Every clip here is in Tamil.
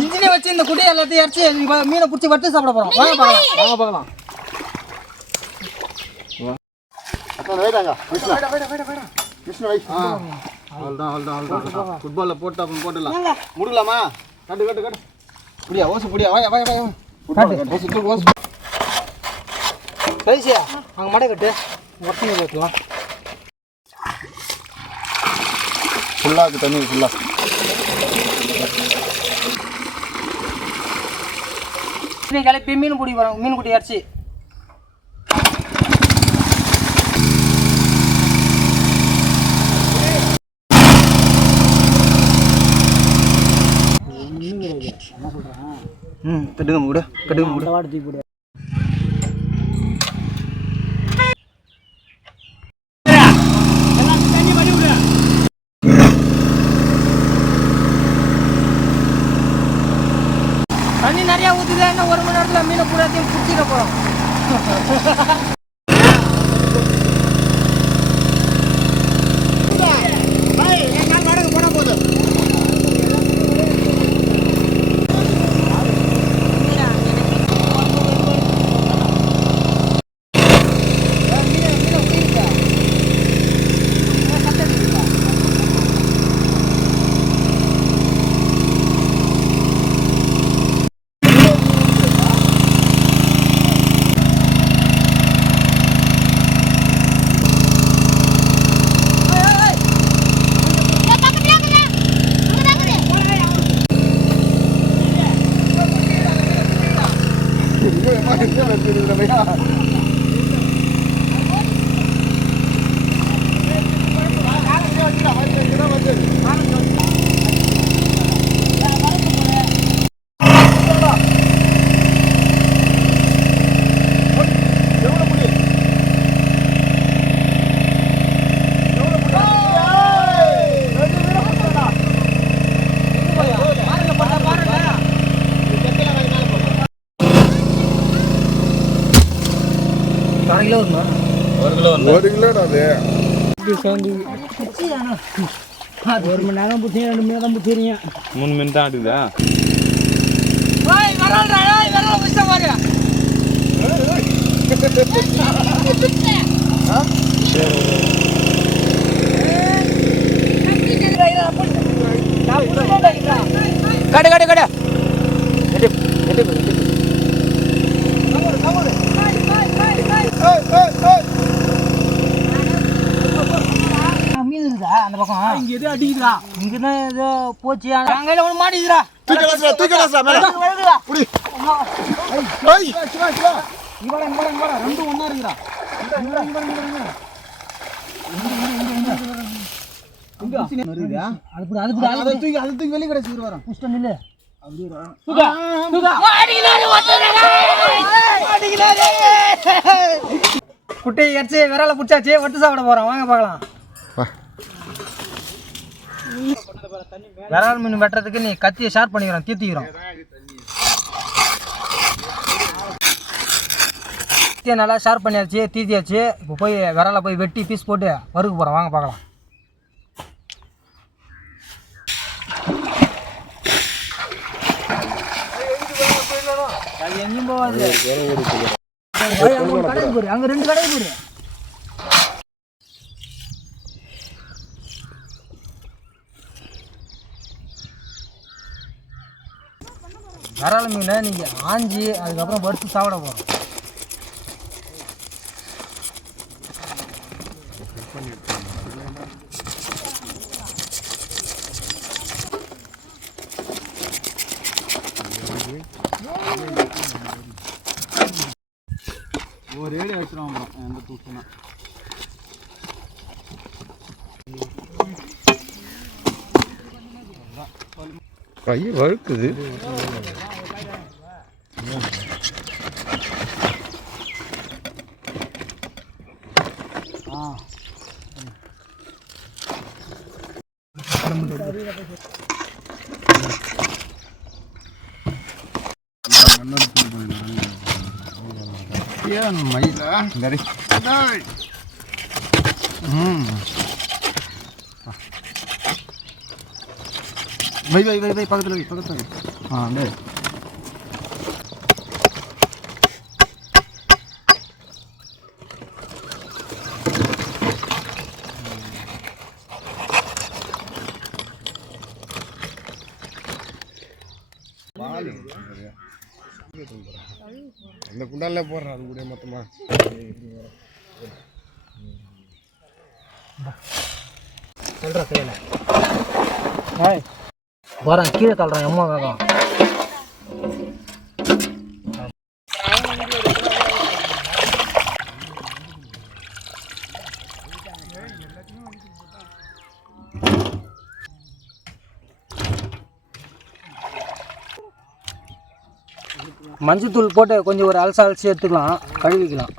இன்ஜினை வச்சு இந்த குடி எல்லாத்தையும் அரைச்சி மீனை பிடிச்சி வட்டு சாப்பிட போறோம். வாங்க பார்க்கலாம். ஃபுட்பால்ல போட்டு அப்போ போட்டுடலாம். முடியலாமா? கட்டு புடியா ஓசு புடியா ஓசு ரைசியா அங்கே மடை கட்டு ஒட்டனை கட்டலாம். ஃபுல்லாக தண்ணி ஃபுல்லாக கிளப்பி மீன் பிடி வரும். மீன் குட்டி அரைச்சி கட்டுங்க மூட வாடி தூக்கி போடு. தண்ணி நிறையா ஊற்றுது. என்ன 1 மணி நேரத்தில் மீனை பூராத்தையும் பிடிச்சிட போகிறோம். அது 1 மணி நேரம் புத்தி 2 மணி நேரம் புத்திரியா 3 மணி தான் ஆடுதா? கடு மீன் இருக்குதா அந்த பக்கம்? இங்க எது அடிக்குதா? இங்கதான் ஏதோ போச்சு. அங்கே ஒன்று மாட்டிக்குதுடா. தூக்கலாசா மேல புடி. ஏய் இவட ரெண்டும் ஒண்ணா இருக்குடா. அது தூக்கி வெளிய கடைசி வரும். புஷ்டம் இல்ல. அப்படியே குட்டை அடிச்சு விரல பிடிச்சாச்சு. வட்டு சாப்பிட போறோம். வாங்க பார்க்கலாம். விரால் மீன் வெட்டுறதுக்கு நீ கத்தியை ஷார்ப் பண்ணிக்கிறோம். தீர்த்திக்கிறோம். கத்தியை நல்லா ஷார்ப் பண்ணியாச்சு. தீர்த்தியாச்சு. இப்போ போய் விரலை போய் வெட்டி பீஸ் போட்டு வறுக்க போகிறோம். வாங்க பார்க்கலாம். அது எங்கேயும் போகாது. அங்கே 2 கடை போடு. விரால் மீனை நீங்கள் ஆஞ்சி அதுக்கப்புறம் வறுத்து சாப்பிட போகிறோம். ஒரு ஏழு வச்சுருவோம் எந்த தூக்குனா கை வழுக்குது. வை பக்கத்தில் வை. டேய் அந்த குண்டால போடுறேன் அது கூட மொத்தமா சொல்கிறா கையில் வரேன் கீழே தள்ளுறேன் அம்மா வேகம் மஞ்சத்தூள் போட்டு கொஞ்சம் ஒரு அலசி எடுத்துக்கலாம், கழுவிக்கலாம்.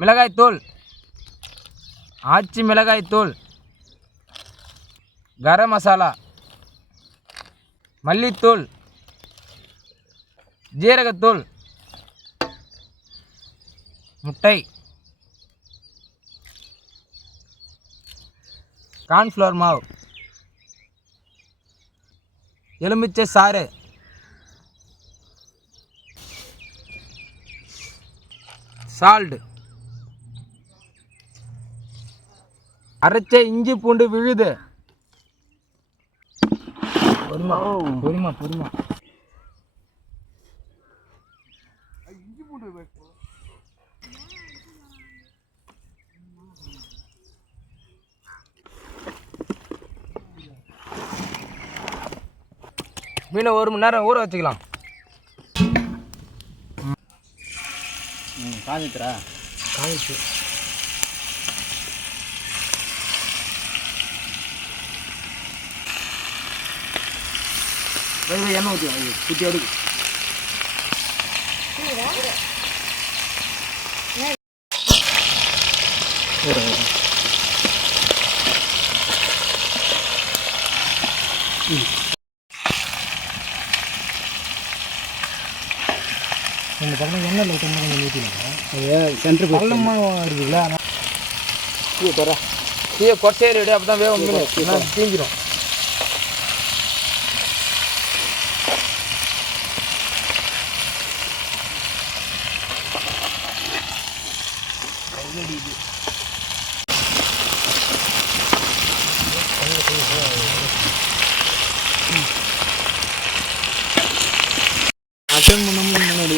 மிளகாய் தூள், ஆச்சி மிளகாய் தூள், கரம் மசாலா, மல்லித்தூள், ஜீரகத்தூள், முட்டை, கார்ன்ஃப்ளவர் மாவு, எலுமிச்சை சாறு, சால்ட், அரைச்ச இஞ்சி பூண்டு விழுது. பொறுமா மீனை 1 மணி நேரம் ஊற வச்சுக்கலாம். காஞ்சிச்சு எண்ணெய் ஊற்றி குத்தி எடுக்கு. இந்த பக்கம் எண்ணெய் லைட்டாக கொஞ்சம் ஊற்றிடுங்க. சென்ட்ரு பள்ளமாக இருக்குல்ல, தீயை கொச்சை ரெடி, அப்போ தான் வேகம் மீன் தீஞ்சிடும். அட்டன் பண்ணாமல் முன்னாடி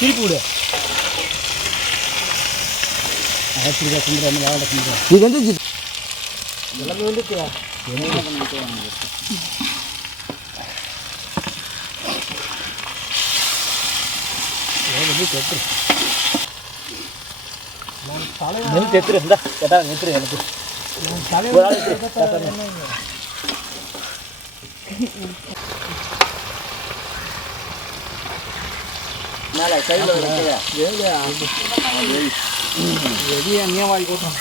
திருப்பி விடு. இது வந்து எல்லாமே வந்துட்டு நெத்துரு இருந்தா கேட்டா நெத்துரு எனக்கு மேலே கையில் வெளியே நீ வாங்கி போட்டோம்.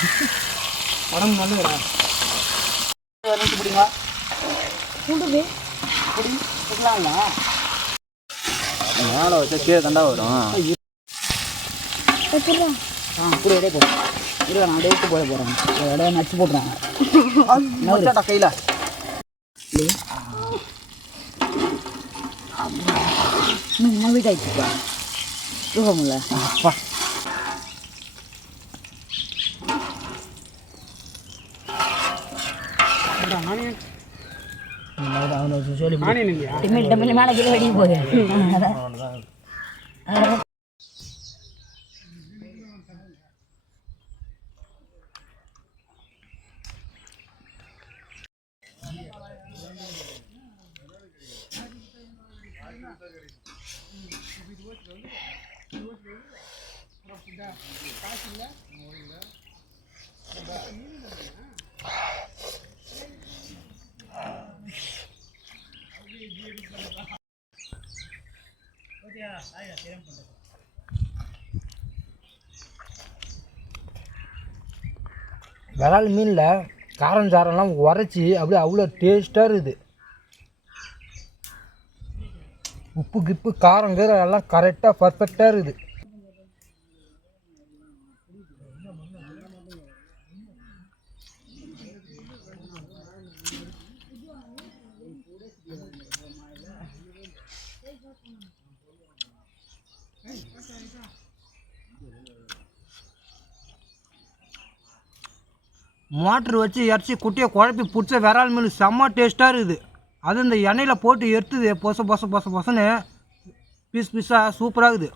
உடம்பு நல்லதுடா. பிடிங்களா பிடிக்கலாங்களா? மேலே வச்சா கீழே தண்டா வரும். இப்படி அப்படியே போகிறேன். இல்லை நான் அப்படியே போட போகிறேன். இடம் நச்சு போட்டுறேன் கையில். வீட்டாயிடுச்சுப்பா தூக்கமில்ல. அப்பா மேலே கீழே வெடிக்க போகுது. விரால் மீனில் காரம் சாரம்லாம் உரைச்சி அப்படியே அவ்வளோ டேஸ்ட்டாக இருக்குது. உப்பு கிப்பு காரம் கீரை எல்லாம் கரெக்டாக பர்ஃபெக்டாக இருக்குது. மோட்ரு வச்சு இறச்சி குட்டியை குழப்பி பிடிச்ச விரால் மீன் செம்ம டேஸ்ட்டாக இருக்குது. அது இந்த எண்ணெயில் போட்டு எடுத்துது பொச பொச பொச பொசன்னு பீஸ் பீஸாக சூப்பராக இருக்குது.